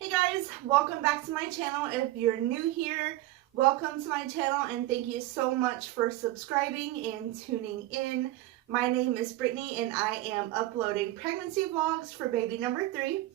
Hey guys, welcome back to my channel. If you're new here, welcome to my channel and thank you so much for subscribing and tuning in. My name is Brittany and I am uploading pregnancy vlogs for baby number 3.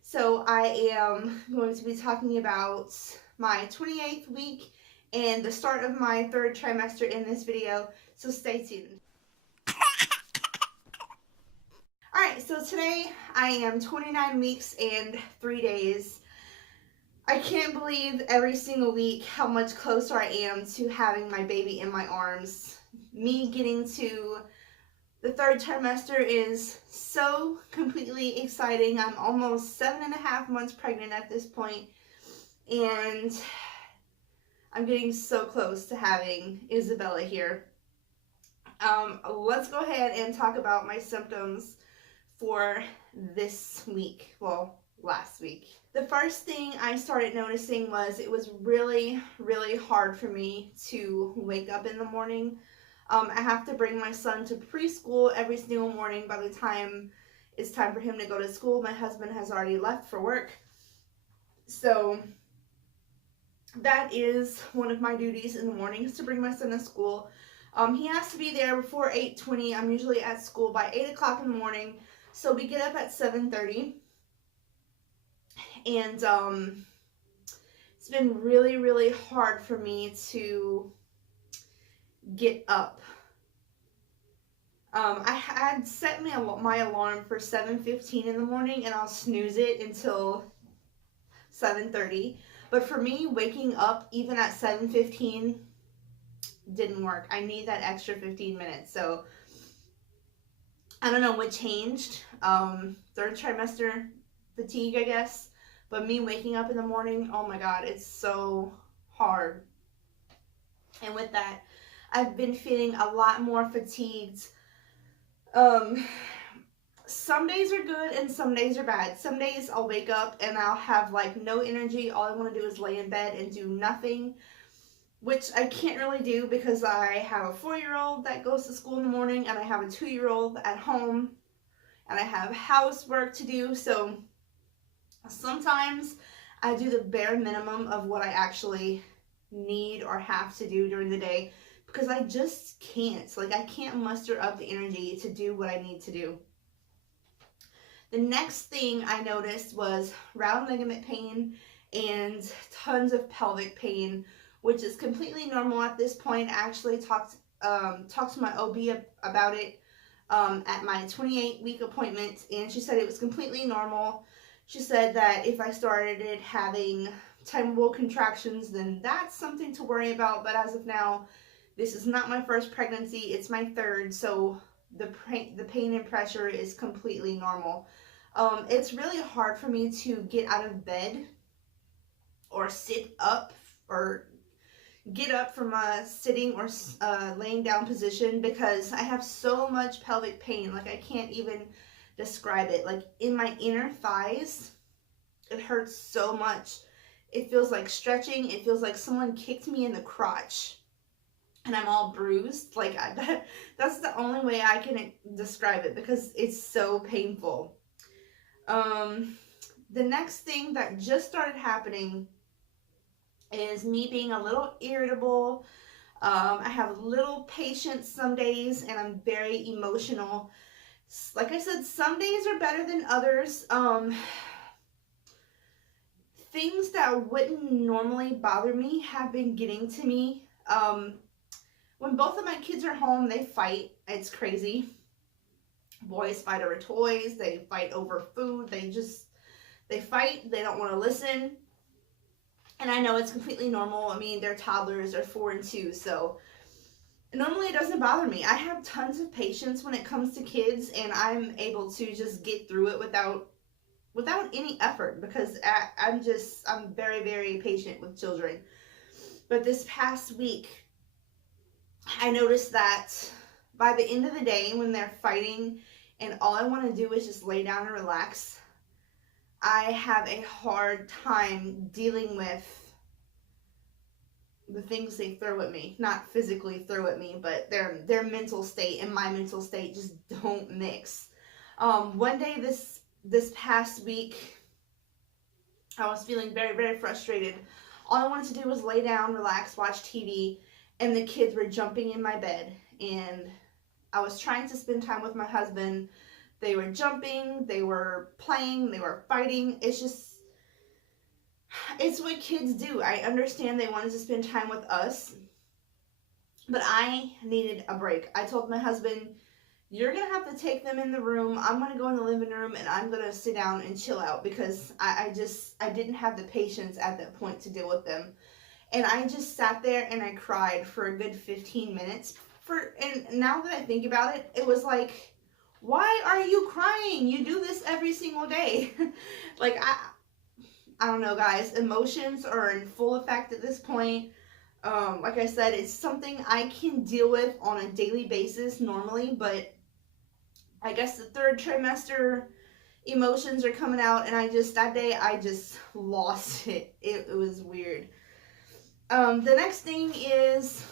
So I am going to be talking about my 28th week and the start of my 3rd trimester in this video, so stay tuned. Alright, so today I am 29 weeks and 3 days. I can't believe every single week how much closer I am to having my baby in my arms. Me getting to the 3rd trimester is so completely exciting. I'm almost 7.5 months pregnant at this point, and I'm getting so close to having Isabella here. Let's go ahead and talk about my symptoms for this week. Well, last week. The first thing I started noticing was it was really hard for me to wake up in the morning. I have to bring my son to preschool every single morning. By the time it's time for him to go to school, my husband has already left for work. So that is one of my duties in the mornings, to bring my son to school. He has to be there before 8:20. I'm usually at school by 8 o'clock in the morning. So we get up at 7:30. And it's been really hard for me to get up. I had set my alarm for 7:15 in the morning, and I'll snooze it until 7:30. But for me, waking up even at 7:15 didn't work. I need that extra 15 minutes. So I don't know what changed. 3rd trimester fatigue, I guess. But me waking up in the morning, oh my God, it's so hard. And with that, I've been feeling a lot more fatigued. Some days are good and some days are bad. Some days I'll wake up and I'll have like no energy. All I want to do is lay in bed and do nothing, which I can't really do because I have a 4-year-old that goes to school in the morning, and I have a 2-year-old at home, and I have housework to do. So sometimes I do the bare minimum of what I actually need or have to do during the day, because I just can't. Like, I can't muster up the energy to do what I need to do. The next thing I noticed was round ligament pain and tons of pelvic pain, which is completely normal at this point. I actually talked to my OB about it at my 28-week appointment, and she said it was completely normal. She said that if I started having timeable contractions, then that's something to worry about. But as of now, this is not my first pregnancy. It's my 3rd, so the pain and pressure is completely normal. It's really hard for me to get out of bed or sit up or get up from a sitting or laying down position, because I have so much pelvic pain. Like, I can't even describe it. Like, in my inner thighs, it hurts so much. It feels like stretching. It feels like someone kicked me in the crotch and I'm all bruised. Like, that's the only way I can describe it, because it's so painful. The next thing that just started happening is me being a little irritable. I have little patience some days, and I'm very emotional. Like I said, some days are better than others. Things that wouldn't normally bother me have been getting to me. When both of my kids are home, they fight. It's crazy. Boys fight over toys. They fight over food. They fight. They don't want to listen. And I know it's completely normal. I mean, they're toddlers. They're 4 and 2. So normally it doesn't bother me. I have tons of patience when it comes to kids, and I'm able to just get through it without any effort, because I'm very patient with children. But this past week, I noticed that by the end of the day, when they're fighting and all I want to do is just lay down and relax, I have a hard time dealing with the things they throw at me. Not physically throw at me, but their mental state and my mental state just don't mix. One day this past week, I was feeling very, very frustrated. All I wanted to do was lay down, relax, watch TV, and the kids were jumping in my bed. And I was trying to spend time with my husband. They were jumping, they were playing, they were fighting. It's what kids do. I understand they wanted to spend time with us, but I needed a break. I told my husband, you're gonna have to take them in the room. I'm gonna go in the living room and I'm gonna sit down and chill out because I didn't have the patience at that point to deal with them. And I just sat there and I cried for a good 15 minutes. And now that I think about it, it was like, why are you crying? You do this every single day. Like I don't know, guys. Emotions are in full effect at this point. Like I said, it's something I can deal with on a daily basis normally, but I guess the third trimester emotions are coming out, and that day I just lost it. It was weird. The next thing is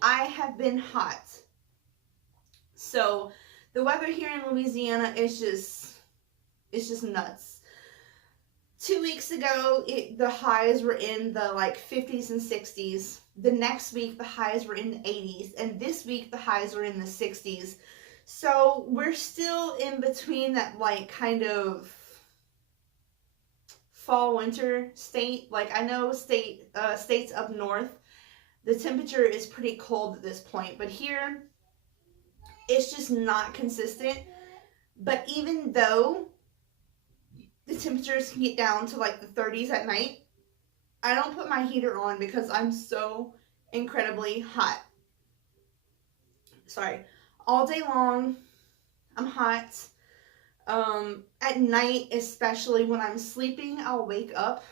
I have been hot. So the weather here in Louisiana is just nuts. 2 weeks ago, the highs were in the like 50s and 60s. The next week, the highs were in the 80s. And this week, the highs were in the 60s. So we're still in between that like kind of fall winter state. Like I know states up north, the temperature is pretty cold at this point. But here, it's just not consistent. But even though the temperatures can get down to like the 30s at night, I don't put my heater on because I'm so incredibly hot. Sorry. All day long, I'm hot. At night, especially when I'm sleeping, I'll wake up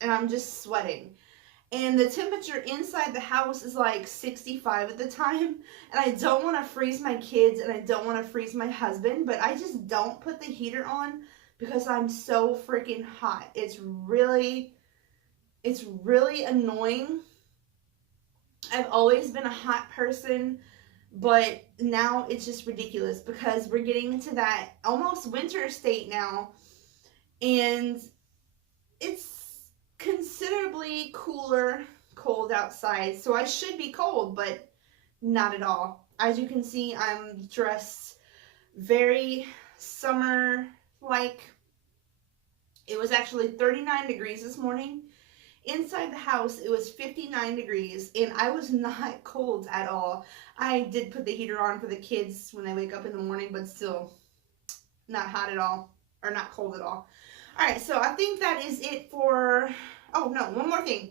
and I'm just sweating. And the temperature inside the house is like 65 at the time. And I don't want to freeze my kids and I don't want to freeze my husband, but I just don't put the heater on because I'm so freaking hot. It's really annoying. I've always been a hot person, but now it's just ridiculous because we're getting into that almost winter state now, and it's considerably cold outside. So I should be cold, but not at all. As you can see, I'm dressed very summer-like. It was actually 39 degrees this morning. Inside the house, it was 59 degrees, and I was not cold at all. I did put the heater on for the kids when they wake up in the morning, but still not hot at all, or not cold at all. Alright, so I think that is it for... Oh, no, one more thing.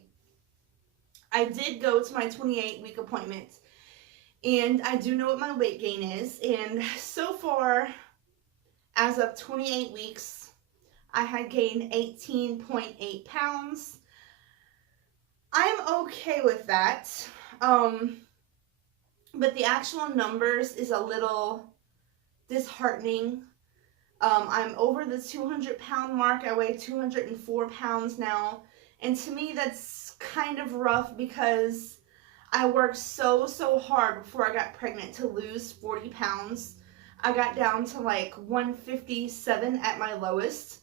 I did go to my 28-week appointment, and I do know what my weight gain is, and so far, as of 28 weeks, I had gained 18.8 pounds. I'm okay with that, but the actual numbers is a little disheartening. I'm over the 200-pound mark. I weigh 204 pounds now, and to me that's kind of rough because I worked so hard before I got pregnant to lose 40 pounds. I got down to like 157 at my lowest.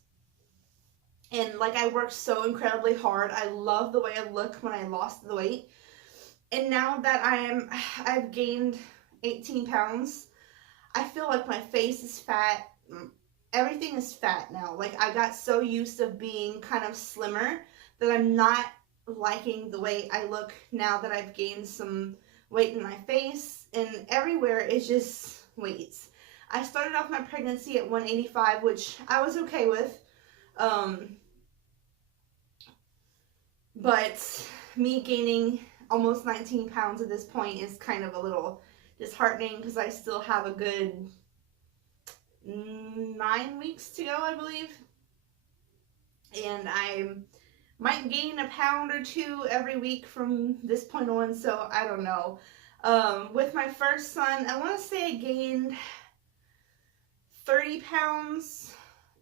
And like I worked so incredibly hard. I love the way I look when I lost the weight. And now that I've gained 18 pounds, I feel like my face is fat. Everything is fat now. Like I got so used to being kind of slimmer that I'm not liking the way I look now that I've gained some weight in my face. And everywhere is just weights. I started off my pregnancy at 185, which I was okay with. But me gaining almost 19 pounds at this point is kind of a little disheartening because I still have a good 9 weeks to go, I believe. And I might gain a pound or two every week from this point on, so I don't know. With my first son, I want to say I gained 30 pounds,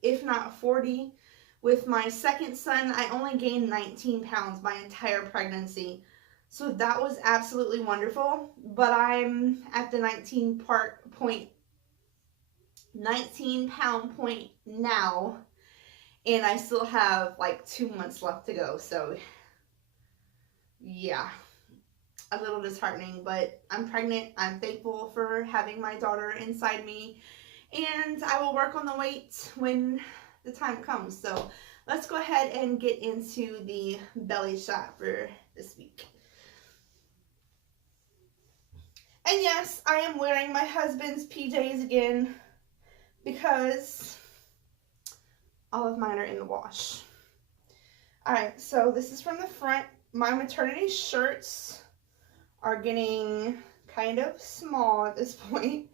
if not 40. With my second son, I only gained 19 pounds my entire pregnancy. So that was absolutely wonderful. But I'm at the 19 pound point now. and I still have like 2 months left to go. So yeah, a little disheartening, but I'm pregnant. I'm thankful for having my daughter inside me, and I will work on the weight when the time comes. So let's go ahead and get into the belly shot for this week. And yes, I am wearing my husband's PJs again because all of mine are in the wash. Alright, so this is from the front. My maternity shirts are getting kind of small at this point.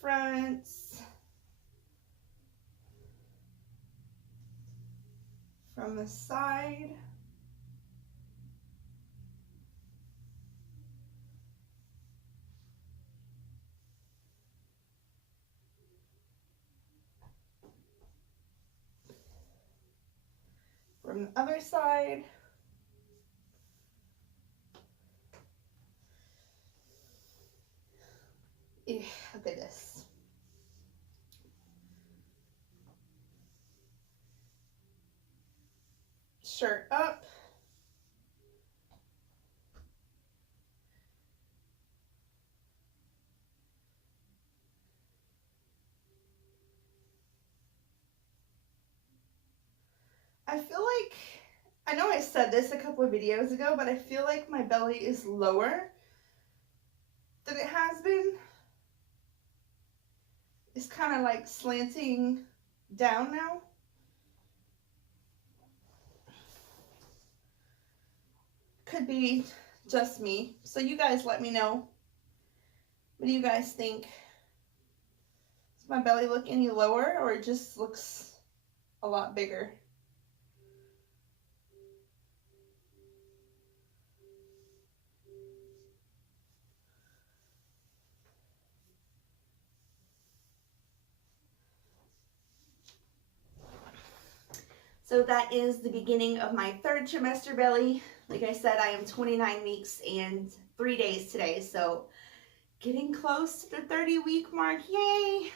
Fronts. From the side. From the other side. Ew, look at this. Shirt up. I feel like, I know I said this a couple of videos ago, but I feel like my belly is lower than it has been. It's kind of like slanting down now. Could be just me. So you guys let me know. What do you guys think? Does my belly look any lower, or it just looks a lot bigger? So that is the beginning of my third trimester belly. Like I said, I am 29 weeks and 3 days today, so getting close to the 30-week mark, yay!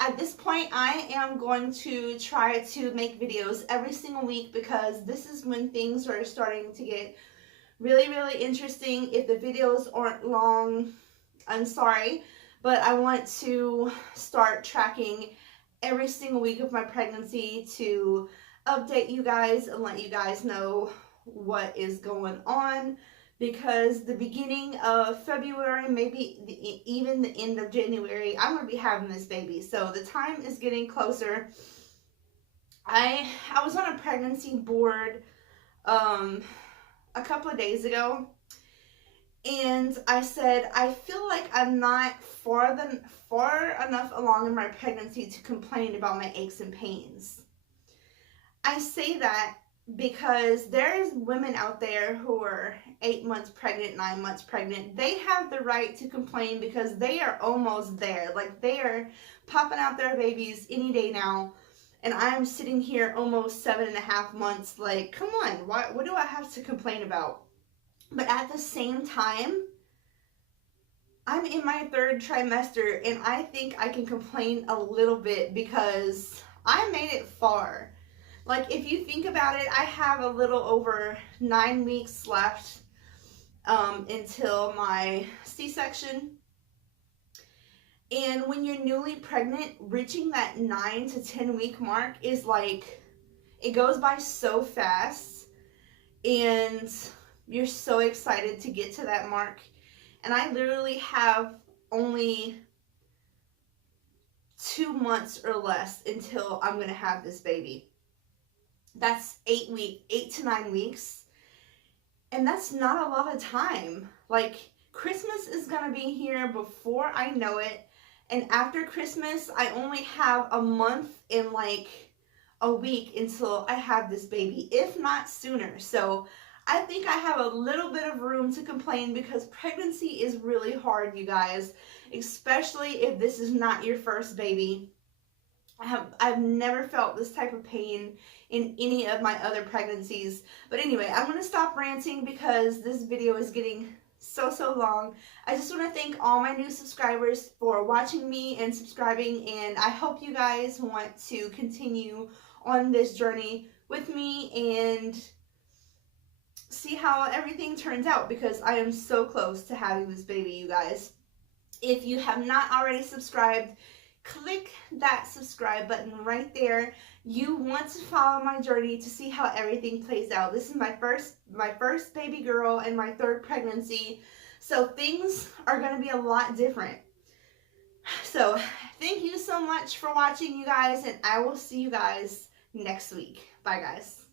At this point, I am going to try to make videos every single week because this is when things are starting to get really, really interesting. If the videos aren't long, I'm sorry, but I want to start tracking every single week of my pregnancy to update you guys and let you guys know what is going on, because the beginning of February, maybe even the end of January, I'm going to be having this baby. So the time is getting closer. I was on a pregnancy board a couple of days ago, and I said I feel like I'm not far enough along in my pregnancy to complain about my aches and pains. I say that because there's women out there who are 8 months pregnant, 9 months pregnant. They have the right to complain because they are almost there. Like, they are popping out their babies any day now. And I'm sitting here almost 7.5 months like, come on, what do I have to complain about? But at the same time, I'm in my third trimester and I think I can complain a little bit because I made it far. Like, if you think about it, I have a little over 9 weeks left until my C-section. And when you're newly pregnant, reaching that 9 to 10 week mark is like, it goes by so fast. And you're so excited to get to that mark. And I literally have only 2 months or less until I'm going to have this baby. That's 8 to 9 weeks. And that's not a lot of time. Like, Christmas is going to be here before I know it. And after Christmas, I only have a month and like a week until I have this baby, if not sooner. So I think I have a little bit of room to complain because pregnancy is really hard, you guys, especially if this is not your first baby. I've never felt this type of pain in any of my other pregnancies. But anyway, I'm going to stop ranting because this video is getting so long. I just want to thank all my new subscribers for watching me and subscribing, and I hope you guys want to continue on this journey with me and see how everything turns out, because I am so close to having this baby, you guys. If you have not already subscribed, click that subscribe button right there. You want to follow my journey to see how everything plays out. This is my first baby girl and my third pregnancy, so things are going to be a lot different. So thank you so much for watching, you guys, and I will see you guys next week. Bye, guys.